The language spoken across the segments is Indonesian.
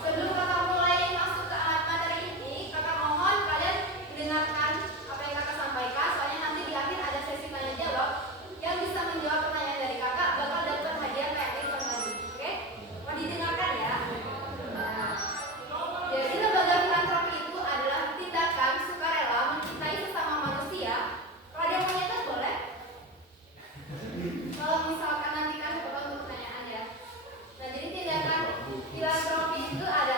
Sebelum kakak mulai masuk ke materi ini, kakak mohon kalian dengarkan apa yang kakak sampaikan. Soalnya nanti di akhir ada sesi tanya jawab. Yang bisa menjawab pertanyaan dari kakak bakal dapat hadiah kayak Irfan tadi. Oke? Mau didengarkan ya? Nah, jadi lembaga filantropi itu adalah tindakan sukarela mencintai sesama manusia. Kalau ada yang mau nyatet boleh? Kalau misalkan nanti kan bakal pertanyaan ya. Nah, jadi tindakan filantropi itu ada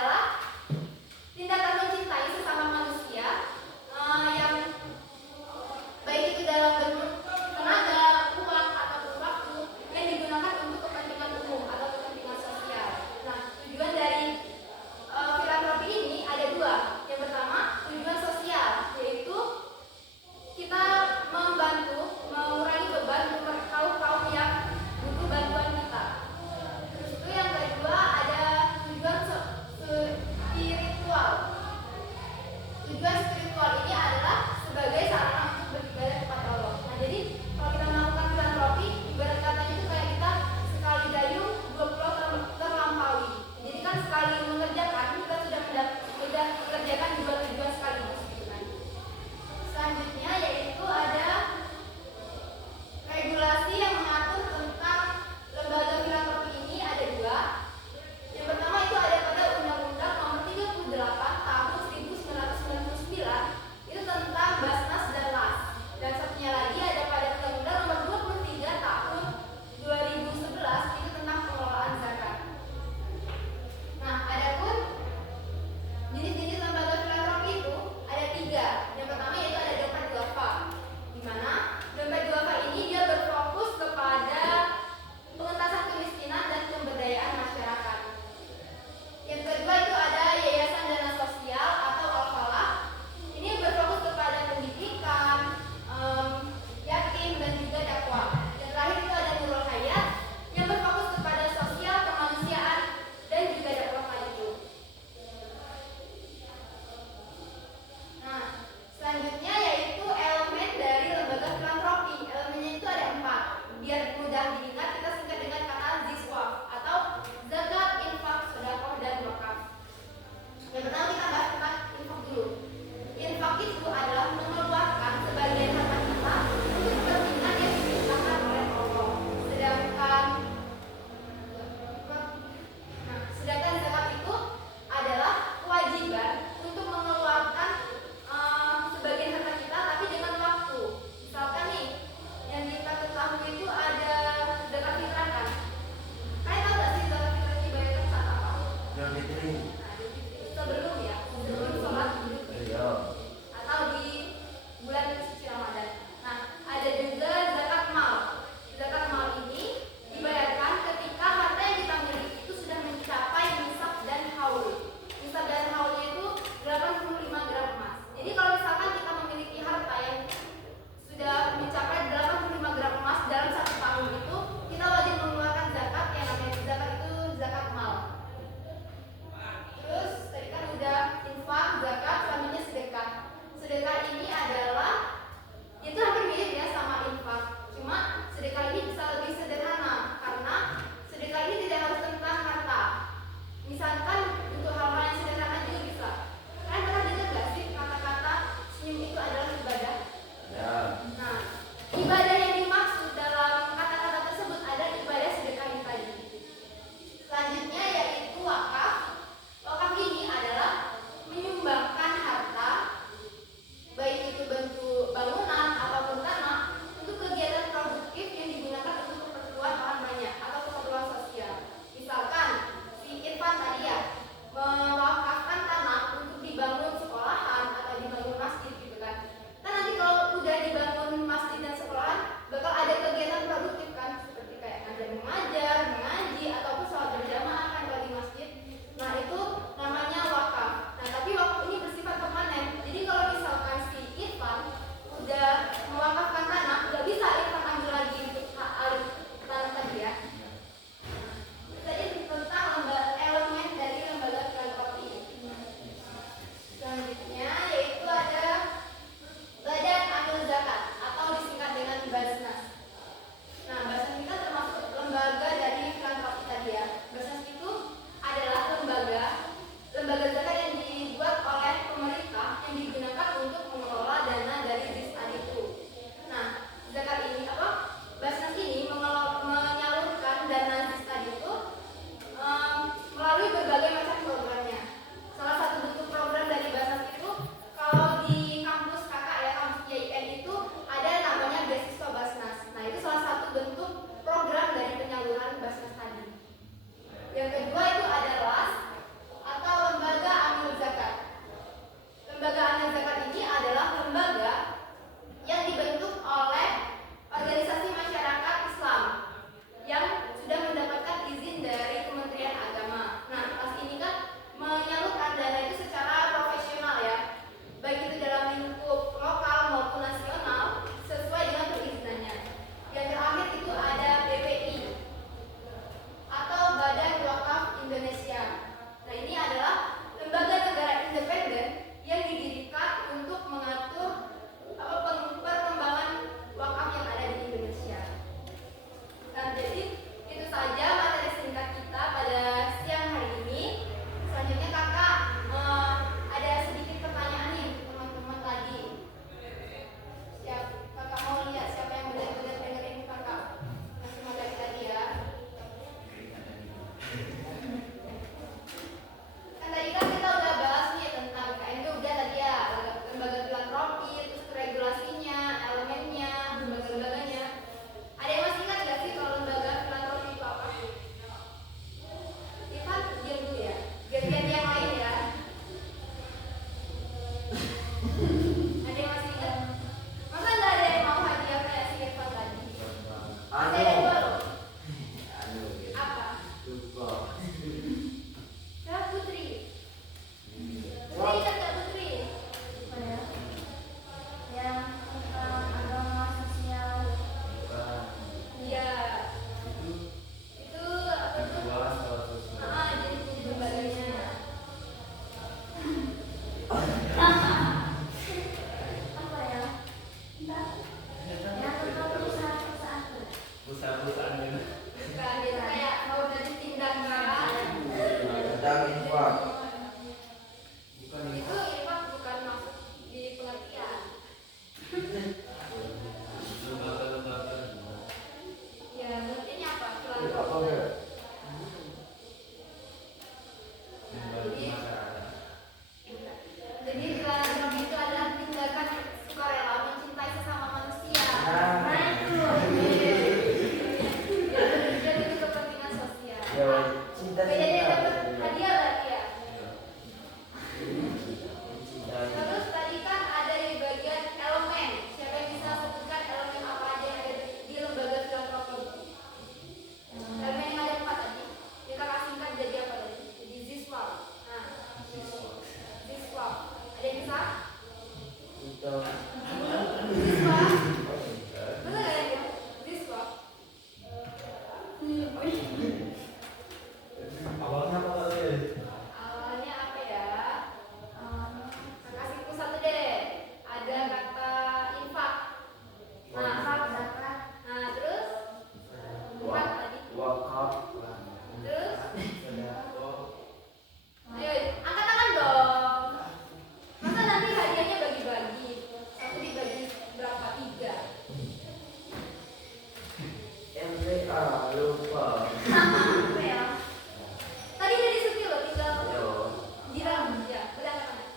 Sedang infak. Bukan Itu infak. infak bukan maksud di pengertian. Ya, pengertiannya apa? Apa enggak? Jadi filantropi itu adalah tindakan sukarela mencintai sesama manusia. Nah, itu. Jadi itu kepentingan sosial. Ya, cinta Jadi dia cinta. dapat hadiah berarti ya. Terus tadi kan ada di bagian elemen. Siapa yang bisa sebutkan elemen apa aja yang ada di lembaga filantropi? Elemen yang ada 4 tadi. Kita kasih singkat jadi apa tadi? Jadi Ziswap. Nah, Ziswap. Ada yang bisa? Itu. Ziswap. Betul nggak yang bisa? Ziswap. Awalnya apa tadi? Awalnya apa ya? Kasih ku satu deh. Ada kata infak. Nah, terus infak tadi. Wakaf. Terus, ayo angkat tangan dong. Masa nanti hadiahnya bagi-bagi? Satu dibagi berapa? 3. MTA lupa. Apa ya? Tadi udah disuti loh, tinggal Yo. bilang ya. Udah angkat tangan.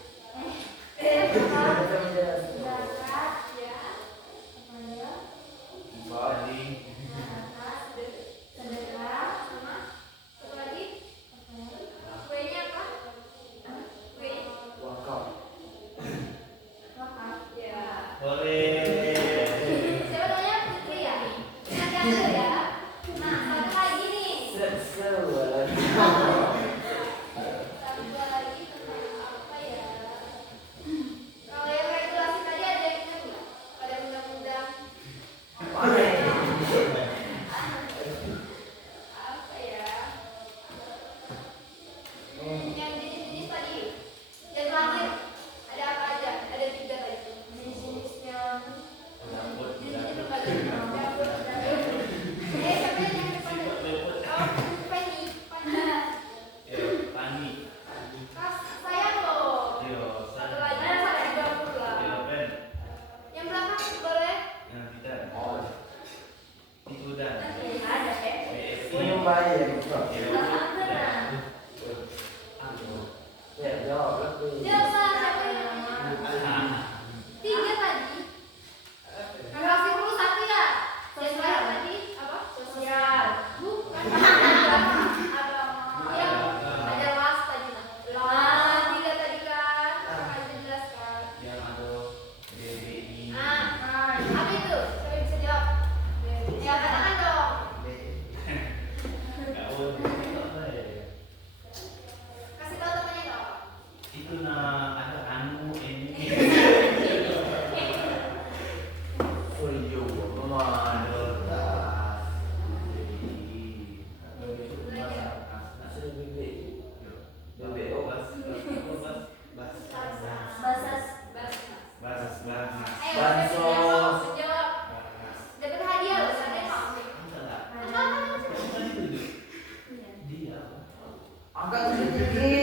Zakat, ya. Bali. Sedekah, sama satu lagi. Kuenya apa? Kue. Wakaf. Ya. Boleh. Siapa namanya? Putri ya? Ingat yang itu ya. Nah, satu lagi nih. Satu Satu lagi tentang apa ya? Kalau yang regulasi tadi ada yang ingat nggak? Pada undang-undang apa ya? Yang jenis-jenis tadi. Yang terakhir ada apa aja? Ada 3 tadi. Jenis-jenisnya. Jenis-jenis lembaga. Siapa yang depan dulu? Oh, Penny. Tani. Kas, sayang loh. Satu lagi salah di bawah lah. Yang belakang boleh? Itu udah. Ada kayak. Senyum bayi ya, bukan? Ya, jawab lagi. Jawab salah siapa yang namanya? 3 tadi. Kasih dulu 1 ya. Sosial tadi apa? Sosial. Bukan. Agama. Yang ada las tadi nah. Las 3 tadi kan. Kakak itu jelaskan. Yang ada DBI. Apa itu? Siapa yang bisa jawab? Ya katakan dong. Kasih tahu temannya dong. Itu ada anu ini. Suryo, Mama, Dorta. Asli bebek. Bebek, oh. Basas. Ayo, Bansos. jawab. Dapat hadiah loh, ada yang mau. Angkat sedikit.